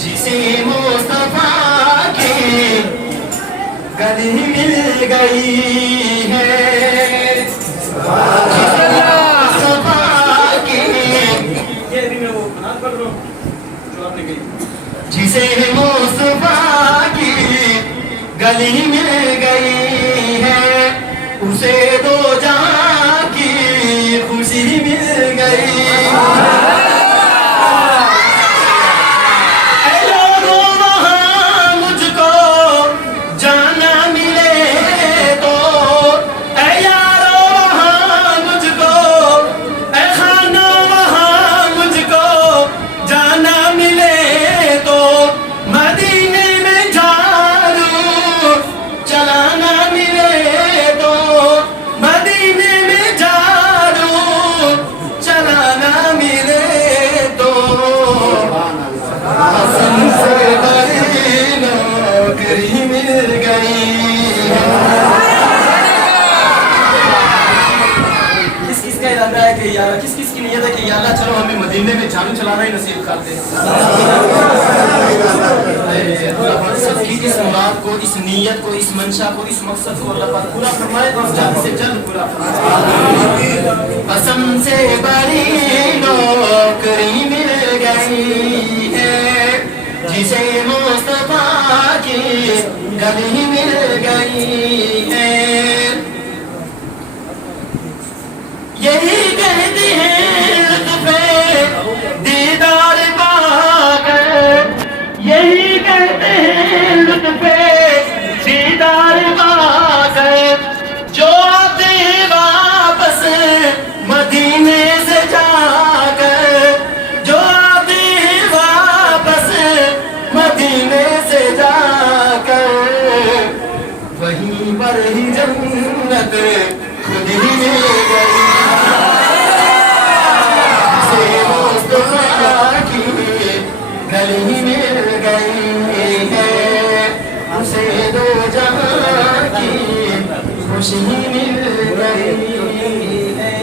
جسے مصطفیٰ کی گلی مل گئی ہے، جسے مصطفیٰ کی گلی مل گئی ہے، اسے دو جہاں کی خوشی مل گئی۔ کس کس کی نیت ہے کہ یا اللہ چلو ہمیں مدینے میں جھاڑو چلانا ہی نصیب کر دے۔ سب کی اس مراد کو، اس نیت کو، اس منشا کو، اس مقصد کو اللہ پاک پورا فرمائے، جلد سے جلد پورا فرمائے۔ قسم سے بڑی نوکری مل گئی ہے، جسے مصطفیٰ کی گلی مل گئی ہے۔ یہی کہتی ہیں لطف دیدار پا کر، یہی کہتے ہیں لطف دیدار پا کر، جو آتے ہیں واپس مدینے سے جا کر، جو آتے ہیں واپس مدینے سے جا کر، وہیں پر ہی جنت خود ہی مل گئی۔ گلی مل گئی ہے، اسے دو جہاں کی خوشی مل گئی ہے۔